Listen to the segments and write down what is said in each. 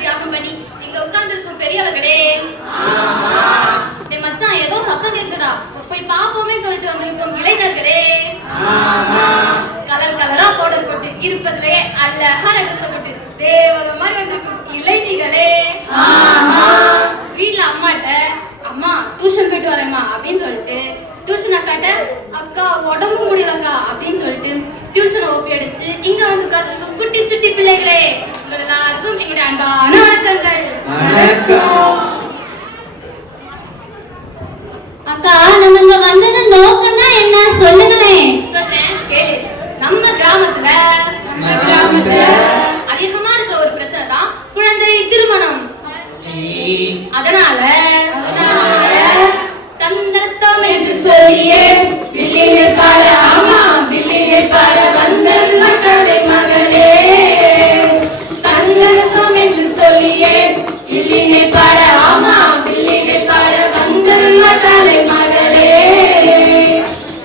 தியாகம் பண்ணி இங்க உட்கார்ந்திருக்கும் பெரியவர்களே, மச்சான் ஏதோ சத்தம் கேட்குடா, போய் பாப்போமே சொல்லிட்டு வந்திருக்கும் இளைஞர்களே, கலர் கலரா பவுடர் போட்டு இருப்பதிலேயே அழகா நடத்தப்பட்டு தேவத மாதிரி வந்திருக்கும் இளைஞர்களே, வீட்டுல அம்மாட்ட அம்மா டியூஷன் போயிட்டு வரேம்மா அப்படின்னு சொல்லிட்டு டியூஷன் அக்காட்ட அக்கா உடம்பு முடியலக்கா அப்படின்னு சொல்லிட்டு டியூஷனை ஒப்பி அடிச்சு இங்க வந்து உட்கார்ந்து குட்டி சுட்டி பிள்ளைகளே, எல்லாருக்கும் எங்களுடைய அன்பான வணக்கங்கள். அக்கா, நம்ம இங்க வந்தது நோக்கம் தான் என்ன சொல்லுங்களேன். சொல்றேன் கேளு. நம்ம கிராமத்துல அதிகமா இருக்கிற ஒரு பிரச்சனை தான் குழந்தை திருமணம். அதனால தந்தரத்தம் என்று சொல்லியே பிள்ளைகள் பாட, ஆமா பிள்ளைகள் பாட வந்த மக்களை மகளே, தந்தரத்தம் என்று சொல்லியே பிள்ளைகள் பாட, ஆமா பிள்ளைகள் பாட வந்த மக்களை மகளே,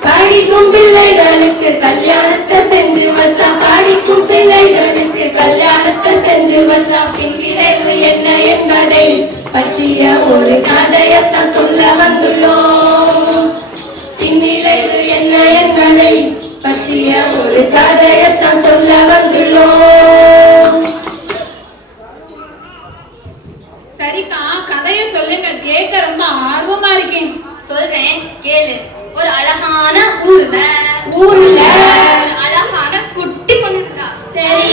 படிக்கும் பிள்ளைகளுக்கு கல்யாணத்தை செஞ்சு வந்தா, படிக்கும் பிள்ளைகளுக்கு கல்யாணத்தை செஞ்சு வந்தா பின்விளைவு என்ன என்பதை பற்றிய ஒரு கதையத்தான் சொல்ல வந்துள்ளோம். பின்விளைவு என்ன என்பதை பற்றிய ஒரு கதையத்தான் சொல்ல வந்துள்ளோம். சரிக்கா, கதைய சொல்லுங்க, கேட்க ரொம்ப ஆர்வமா இருக்கேன். சொல்றேன் கேளு. ஒரு அழகான ஊர்ல ஒரு அழகான குட்டி பொண்ணு இருந்தா. சரி,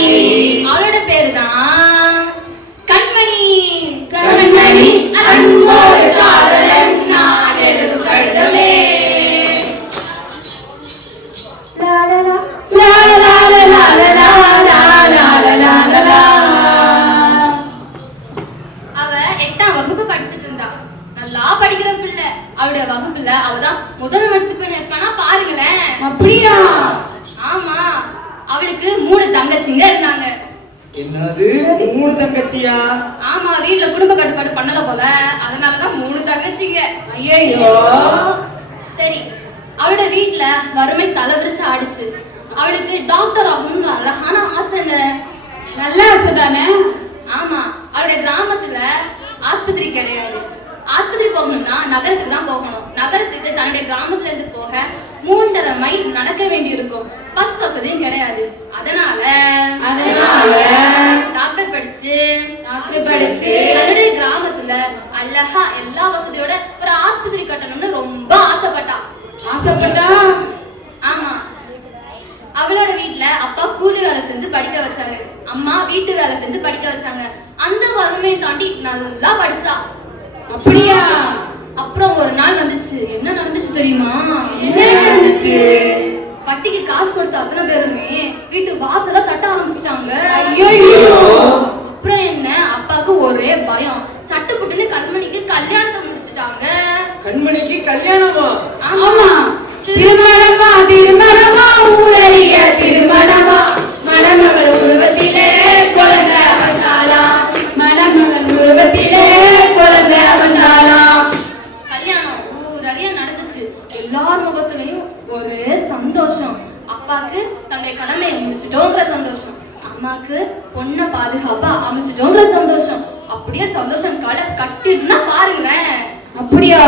அவளோட பேரு தான் கண்மணி. கண்மணி அன்போடு காதலன் நான் எழுதும் கடிதமே, அவ 8ஆம் வகுப்பு படிச்சிட்டு இருந்தா. நல்லா படிக்கிற பிள்ளை. அவளுடைய வகுப்புல அவதான் முதல் மதிப்பெண் இருப்பானா பாருங்களேன். அப்படியா? ஆமா, அவளுக்கு 3 தங்கச்சிங்க இருந்தாங்க. என்னது 3 தங்கச்சியா? ஆமா, வீட்டுல குடும்ப கட்டுப்பாடு பண்ணல போல, அதனாலதான் 3 தங்கச்சிங்க. ஐயோ. சரி, அவளோட வீட்டுல வறுமை தலைவிரிச்சு ஆடிச்சு. அவளுக்கு டாக்டர் ஆகணும்னு அழகான ஆசைங்க. நல்ல ஆசை தானே? ஆமா, அவளுடைய கிராமத்துல ஆஸ்பத்திரி கிடையாது. ஆஸ்பத்திரி போகணும்னா நகரத்துக்கு தான் போகணும். நகரத்துக்கு தன்னுடைய கிராமத்துல இருந்து போக 3.5 மைல் நடக்க வேண்டி இருக்கும். பஸ் வசதியும் கிடையாது. அதனால டாக்டர் படிச்சு தன்னுடைய கிராமத்துல அழகா எல்லா வசதியோட ஒரு ஆஸ்பத்திரி கட்டணும்னு ரொம்ப ஆசைப்பட்டா. ஆமா, அவளோட வீட்டுல அப்பா கூலி வேலை செஞ்சு படிக்க வச்சாரு, அம்மா வீட்டு வேலை செஞ்சு படிக்க வச்சாங்க. அந்த வறுமையை தாண்டி நல்லா படிச்சா. அப்படியா? அப்புறம் ஒரு நாள் வந்துச்சு. என்ன நடந்துச்சு தெரியுமா? என்ன நடந்துச்சு? வட்டிக்கு காசு கொடுத்த அத்தனை பேருமே வீட்டு வாசல தட்ட ஆரம்பிச்சிட்டாங்க. ஐயோ. அப்புறம் என்ன, அப்பாவுக்கு ஒரே பயம். சட்டுப்புட்டுன்னு கண்மணிக்கு கல்யாணத்தை முடிச்சுட்டாங்க. கண்மணிக்கு கல்யாணமா? ஆமா. திருமணமா திருமணமா ஊரறிய திருமணமா, மணமகள் உருவத்திலே குழந்தை வந்தாளா, மணமகள் உருவத்திலே குழந்தை வந்தாளா. கல்யாணம் ஊரறிய நடந்துச்சு. எல்லார் முகத்திலையும் ஒரே சந்தோஷம். அப்பாக்கு தன்னுடைய கடமையை முடிச்சிட்டோங்கிற சந்தோஷம், அம்மாக்கு பொண்ணை பாதுகாப்பா அமைச்சிட்டோங்கிற சந்தோஷம். அப்படியே சந்தோஷம் களை கட்டிடுச்சுன்னா பாருங்களேன். அப்படியா?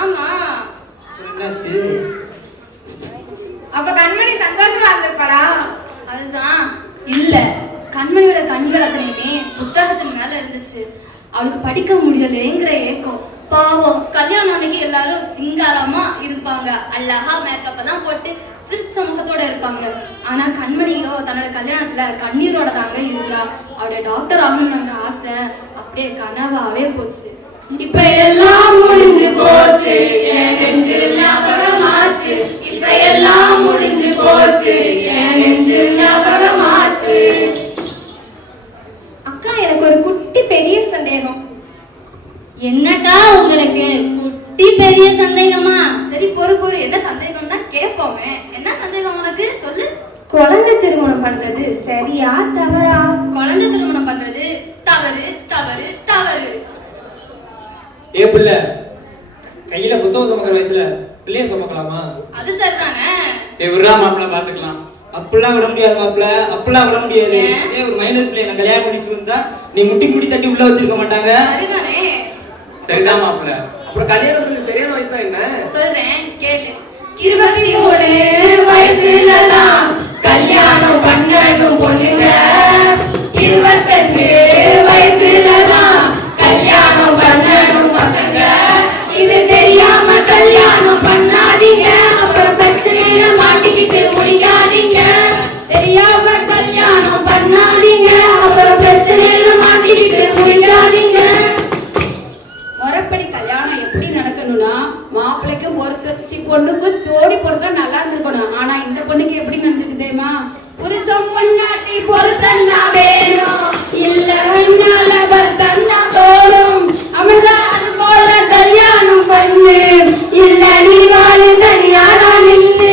ஆமா. என்னாச்சு? அப்ப கண்மணி சந்தோஷமா இருந்திருப்பாடா? அதுதான் இல்ல, கண்மணியோட கண்கள் அத்தனையுமே புத்தகத்தின் மேல இருந்துச்சு. அவளுக்கு படிக்க முடியலைங்கிற ஏக்கம். பாவம், கல்யாணம் அன்னைக்கு எல்லாரும் சிங்காரமா இருப்பாங்க, அழகா மேக்கப் எல்லாம் போட்டு சிரிச்ச முகத்தோட இருப்பாங்க. ஆனா கண்மணியோ தன்னோட கல்யாணத்துல கண்ணீரோட தாங்க இருந்தா. அவளுடைய டாக்டர் ஆகணும்ன்ற ஆசை அப்படியே கனவாவே போச்சு. இப்ப எல்லாம் முடிஞ்சு போச்சு, என் நெஞ்சில் ஞாபகமாச்சு. இப்ப எல்லாம் முடிஞ்சு போச்சு, என் நெஞ்சில் ஞாபகமாச்சு. அக்கா, எனக்கு ஒரு குட்டி பெரிய சந்தேகம். என்னக்கா உங்களுக்கு குட்டி பெரிய சந்தேகமா? சரி, பொறு என்ன சந்தேகம்னா கேட்போமே. என்ன சந்தேகம் உனக்கு? சொல்லு. குழந்தை திருமணம் பண்றது சரியா தவறா? குழந்தை திருமணம் பண்றது தவறு தவறு தவறு. ஏ பிள்ளை, கையில புத்தகம் சுமக்கிற வயசுல பிள்ளைய சுமக்கலாமா? அது சரிதானே? விடுறா மாப்பிள்ள பாத்துக்கலாம். அப்படிலாம் விட முடியாது மாப்பிள்ள, அப்படிலாம் விட முடியாது. ஏன்? இதே ஒரு மைனர் பிள்ளை நான் கல்யாணம் முடிச்சு வந்தா நீ முட்டி தட்டி உள்ள வச்சிருக்க மாட்டாங்க. சரிதானே? சரிதான் மாப்பிள்ள. அப்புறம் கல்யாணத்துக்கு சரியான வயசு தான் என்ன? சொல்றேன் கேளு. 21 வயசுலதான் கல்யாணம் பண்ணணும் பொண்ணுங்க. 28 வயசுலதான் கல்யாணம் பண்ணணும் பசங்க. இது தெரியாம கல்யாணம் பண்ணாதீங்க, அப்புறம் பிரச்சனையில மாட்டிக்கிட்டு முடியாதீங்க. தெரியாம கல்யாணம் பண்ணாதீங்க, அப்புறம் பிரச்சனையில மாட்டிக்கிட்டு முடியாதீங்க. முறைப்படி கல்யாணம் எப்படி நடக்கணும்னா மாப்பிள்ளைக்கு பொண்ணுக்கு ஜோடி பொறுத்தா நல்லா இருந்திருக்கணும். ஆனா இந்த பொண்ணுக்கு எப்படி நடந்துருக்கு தெரியுமா? புருஷன் பொண்டாட்டி பொருத்தன்னா வேணும், இல்ல பர்த்தன்னா தோணும். அமிர்தா அது போல கல்யாணம் பண்ணு, இல்ல நீ வாழு தனியாரா நின்று.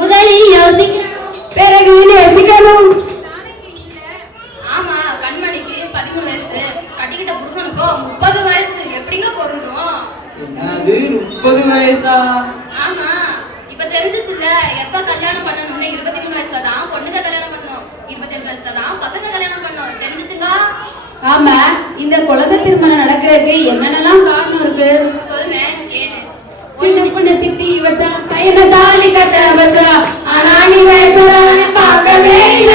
முதலில் யோசிக்கணும், பிறகு நேசிக்கணும். ஆமா, கண்மணிக்கு 13 வயசு, கட்டிக்கிட்ட புருஷனுக்கோ 30 வயசு. எப்படிங்க பொருந்தும்? அது 30 வயசா? ஆமா, இப்ப தெரிஞ்சிச்சுல்ல எப்ப கல்யாணம் பண்ணணும்னு. 23 வயசுல தான் பொண்ணுங்க கல்யாணம் பண்ணணும், 28 வயசுல தான் பசங்க கல்யாணம் பண்ணணும். தெரிஞ்சுச்சுங்க? ஆமா, இந்த குழந்தை திருமணம் நடக்கிறதுக்கு என்னென்னலாம் காரணம் இருக்கு சொல்றேன் கேளு. சின்ன பொண்ணு திட்டி வச்சா, கையில தாலி கட்ட வச்சா, ஆனா நீ வயசுல பார்க்கவே இல்ல.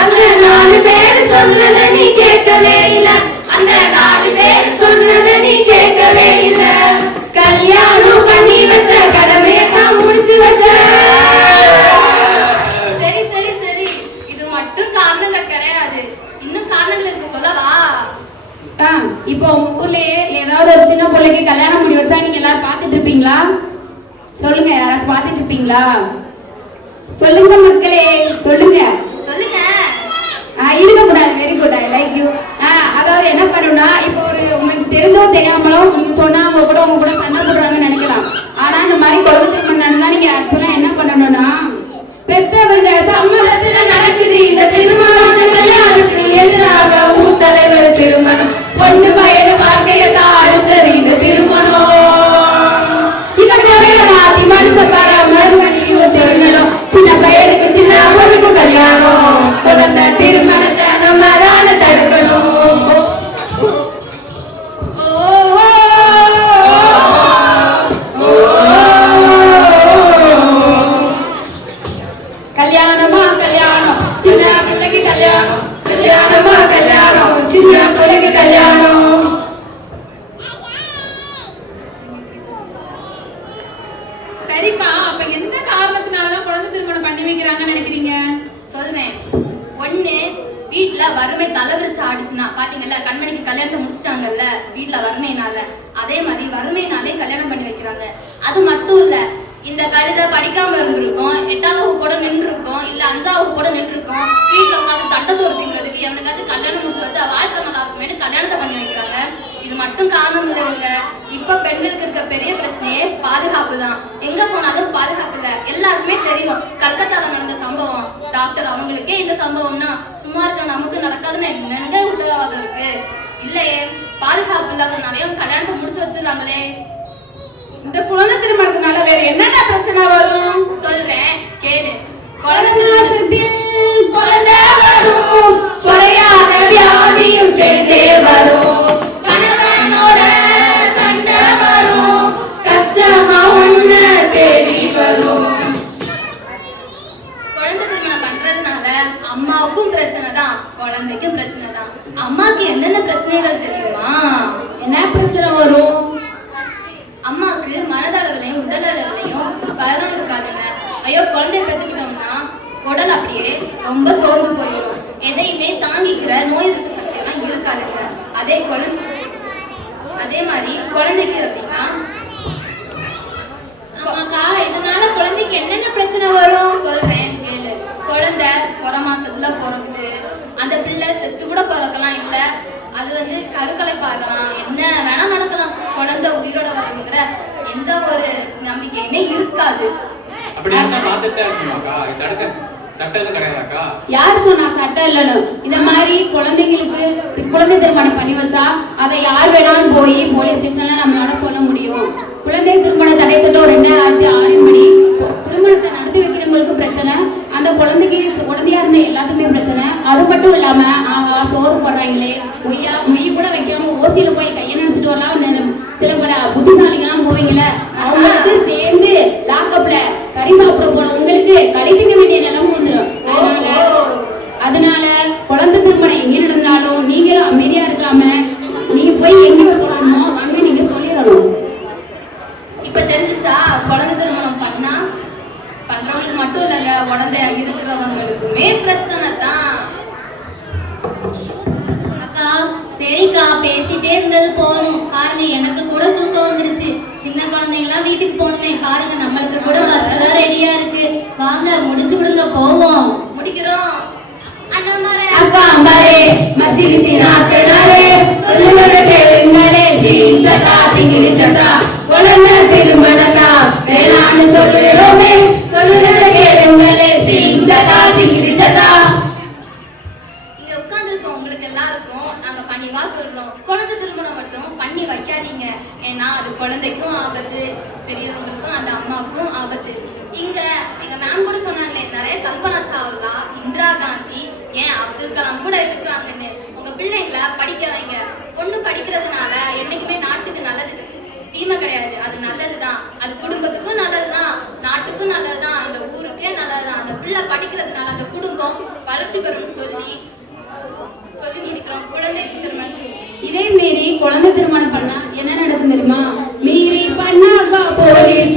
அந்த 4 பேர் சொன்னதை நீ கேட்கவே இல்ல. அந்த 4 பேர் சொன்னதை நீ கேட்கவே இல்ல. கல்யாணம் பண்ணி வச்ச கடமையை தான் முடிச்சு வச்ச. சரி சரி சரி, இது மட்டும் காரணங்கள் கிடையாது, இன்னும் காரணங்கள் இருக்கு, சொல்லவா? இப்போ உங்க ஊர்லயே ஏதாவது ஒரு சின்ன பிள்ளைக்கு கல்யாணம் பண்ணி வச்சா நீங்க எல்லாரும் பாத்துட்டு இருப்பீங்களா? சொல்லுங்க, யாராச்சும் பாத்துட்டு இருப்பீங்களா? சொல்லுங்க மக்களே, சொல்லுங்க. சொல்லுங்க. இருக்க கூடாது. Very good, I like you. அதாவது என்ன பண்ணணும்னா, இப்போ ஒரு உங்களுக்கு தெரிஞ்சோ தெரியாமலோ நீங்க சொன்னா உங்க கூட சண்டை போடுறாங்கன்னு நினைக்கலாம். ஆனா இந்த மாதிரி குழந்தை திருமணம் நடந்தா நீங்க ஆக்சுவலா என்ன பண்ணணும்னா, பெற்றவங்க சம்மதத்துல நடக்குது இந்த திருமணம், கல்யாணத்துக்கு எதிராக ஊர் தலைவர் திருமணம், பொண்ணு பையன வாழ்க்கையை தான் அழிச்சது இந்த திருமணம். இவன் மாத்தி மனுஷ மறுபடியும் திருமணம், சின்ன பையனுக்கு சின்ன பொண்ணுக்கு கல்யாணம், குழந்தை திருமணத்தை நம்ம தான தடுக்கணும். கல்யாணமா கல்யாணம், சின்ன பிள்ளைக்கு கல்யாணம், கல்யாணமா கல்யாணம், சின்ன பிள்ளைக்கு கல்யாணம். சரிக்கா, அப்ப எந்த காரணத்தினாலதான் குழந்தை திருமணம் பண்ணி வைக்கிறாங்கன்னு நினைக்கிறீங்க? சொல்றேன். ஒண்ணு, வீட்டுல வறுமை தலைவிரிச்சு ஆடிச்சுன்னா, பாத்தீங்கல்ல கண்மணிக்கு கல்யாணத்தை முடிச்சிட்டாங்கல்ல வீட்டுல வறுமையினால. அதே மாதிரி வறுமையினாலே கல்யாணம் பண்ணி வைக்கிறாங்க. அது மட்டும் இல்ல, இந்த கழுதை படிக்காம இருந்திருக்கும், 8ஆம் வகுப்பு கூட நின்று இருக்கும், இல்ல 5ஆம் வகுப்பு கூட நின்று இருக்கும். வீட்டுல உட்காந்து தண்டை சோறு திங்கிறதுக்கு எவனுக்காச்சும் கல்யாணம் முடிச்சு வச்சு வாழ்க்கை நல்லா இருக்குமேனு கல்யாணத்தை பண்ணி வைக்கிறாங்க. இது மட்டும் காரணம் இல்லைங்க. இப்ப பெண்களுக்கு இருக்க பெரிய பிரச்சனையே பாதுகாப்பு தான். எங்க போனாலும் பாதுகாப்பு இல்ல. எல்லாருக்குமே தெரியும் கல்கத்தால நடந்த சம்பவம். டாக்டர் அவங்களுக்கே இந்த சம்பவம்னா சும்மா இருக்க நமக்கு நடக்காதுன்னு என்னங்க உத்தரவாதம் இருக்கு? இல்லையே, பாதுகாப்பு இல்லாதனாலையும் கல்யாணத்தை முடிச்சு வச்சிடறாங்களே. இந்த குழந்தை திருமணத்தினால வேற என்னென்ன பிரச்சனை வரும்? சொல்றேன் கேளு. குழந்தை குழந்தை வரும், குறையாத வியாதியும் சேர்ந்தே வரும், கணவனோட சண்டை வரும், கஷ்டமா ஒண்ணு தேடி வரும். குழந்தை திருமணம் பண்றதுனால அம்மாவுக்கும் பிரச்சனை தான், குழந்தைக்கும் பிரச்சனை தான். அம்மாக்கு என்னென்ன பிரச்சனைகள் தெரியுமா? என்ன பிரச்சனை வரும்? அம்மாவுக்கு மனதளவுலையும் உடல் அளவுலையும் பலம் இருக்காதுங்க. ஐயோ, குழந்தைய பெற்றுக்கிட்டோம்னா உடல் அப்படியே ரொம்ப சோர்ந்து போயிடும். எதையுமே தாங்கிக்கிற நோய் எதிர்ப்பு சக்தி எல்லாம் இருக்காதுங்க. அதே மாதிரி குழந்தைக்கு அப்படின்னா, ஆமாக்கா, இதனால குழந்தைக்கு என்னென்ன பிரச்சனை வரும்? சொல்றேன் கேளு. குழந்தை 1 மாசத்துல பிறகுது, அந்த பிள்ளை செத்து கூட பிறக்கலாம், இல்ல அது கருக்கலைப்பாகலாம், என்ன வேணா நடக்கலாம். குழந்தை உயிரோட வருங்கிற எந்த ஒரு நம்பிக்கையுமே இருக்காது. அப்படி இருந்தா மாத்தட்டே இருக்குமாக்கா? இது தடுக்க சட்டம் எதுவும் கிடையாதாக்கா? யார் சொன்னா சட்டம் இல்லைன்னு? இந்த மாதிரி குழந்தைங்களுக்கு குழந்தை திருமணம் பண்ணி வச்சா அதை யார் வேணாலும் போய் போலீஸ் ஸ்டேஷன்ல நம்மளால சொல்ல முடியும். குழந்தை திருமண தடை சட்டம் 2006 படி திருமணத்தை நடத்தி வைக்கிற இருக்கிறவங்களுக்கு பிரச்சனை, அந்த குழந்தையா இருந்த எல்லாத்துக்குமே பிரச்சனை. அது மட்டும் இல்லாம சோறு போடுறாங்களே, மொய் கூட வைக்காம ஓசியில போய் கையை நினைச்சிட்டு வரலாம் சில பல புத்திசாலிகளாம் போவீங்கள, அவங்களுக்கு சேர்ந்து லாக்கப்ல கறி சாப்பிட போன உங்களுக்கு களி திங்க வேண்டிய நிலைமை வந்துடும். அதனால குழந்தை திருமணம் எங்க நடந்தாலும் நீங்களும் அமைதியா இருக்காம நீங்க போய் எங்க சொல்லணுமோ அங்க நீங்க சொல்லிடணும். இப்ப தெரிஞ்சுச்சா, குழந்தை திருமணம் பண்றவங்களுக்கு மட்டும் இல்லைங்க, உடந்தையா இருக்கிறவங்களுக்குமே பிரச்சனை தான். அக்கா சரிக்கா, பேசிட்டே இருந்தது போதும். பாருங்க எனக்கு கூட தூக்கம் வந்துருச்சு. சின்ன குழந்தைங்களாம் வீட்டுக்கு போகணுமே, பாருங்க நம்மளுக்கு கூட பஸ் எல்லாம் ரெடியா இருக்கு. வாங்க முடிச்சு விடுங்க, போவோம். முடிக்கிறோம். அக்கா அம்மாரே மச்சிலிச்சி நாத்தனாரே சொல்லுங்க கேளுங்களே, ஜீஞ்சதா ஜிங்கிலிச்சதா குழந்தை திருமணத்தா வேளான்னு சொல்லுறோமே, சொல்லுங்க கேளுங்களே, ஜீஞ்சதா ஜிங்கிலிச்சதா. இங்க உட்கார்ந்துருக்க உங்களுக்கு எல்லாருக்கும் நாங்க பணிவா சொல்றோம், குழந்தை திருமணம் மட்டும் பண்ணி வைக்காதீங்க. ஏன்னா அது குழந்தைக்கும் ஆபத்து, பெரியவங்களுக்கும் அந்த அம்மாவுக்கும் ஆபத்து. இங்க எங்க மேம் கூட சொன்னாங்களே, நிறைய கல்பனா சாவ்லா, இந்திரா காந்தி, ஏன் அப்துல் கலாம் கூட இருக்கிறாங்கன்னு. உங்க பிள்ளைங்களை படிக்க வைங்க. பொண்ணு படிக்கிறதுனால என்னைக்குமே நாட்டுக்கு நல்லது, தீமை கிடையாது. அது நல்லதுதான், அது குடும்பத்துக்கும் நல்லதுதான், நாட்டுக்கும் நல்லதுதான், இந்த ஊருக்கே நல்லதுதான். அந்த பிள்ளை படிக்கிறதுனால அந்த குடும்பம் வளர்ச்சி பெறும்னு சொல்லி இருக்கிறோம். குழந்தை திருமணம் இதே மீறி குழந்தை திருமணம் பண்ணா என்ன நடக்கும் தெரியுமா? மீறி பண்ணாக்கா போலீஸ்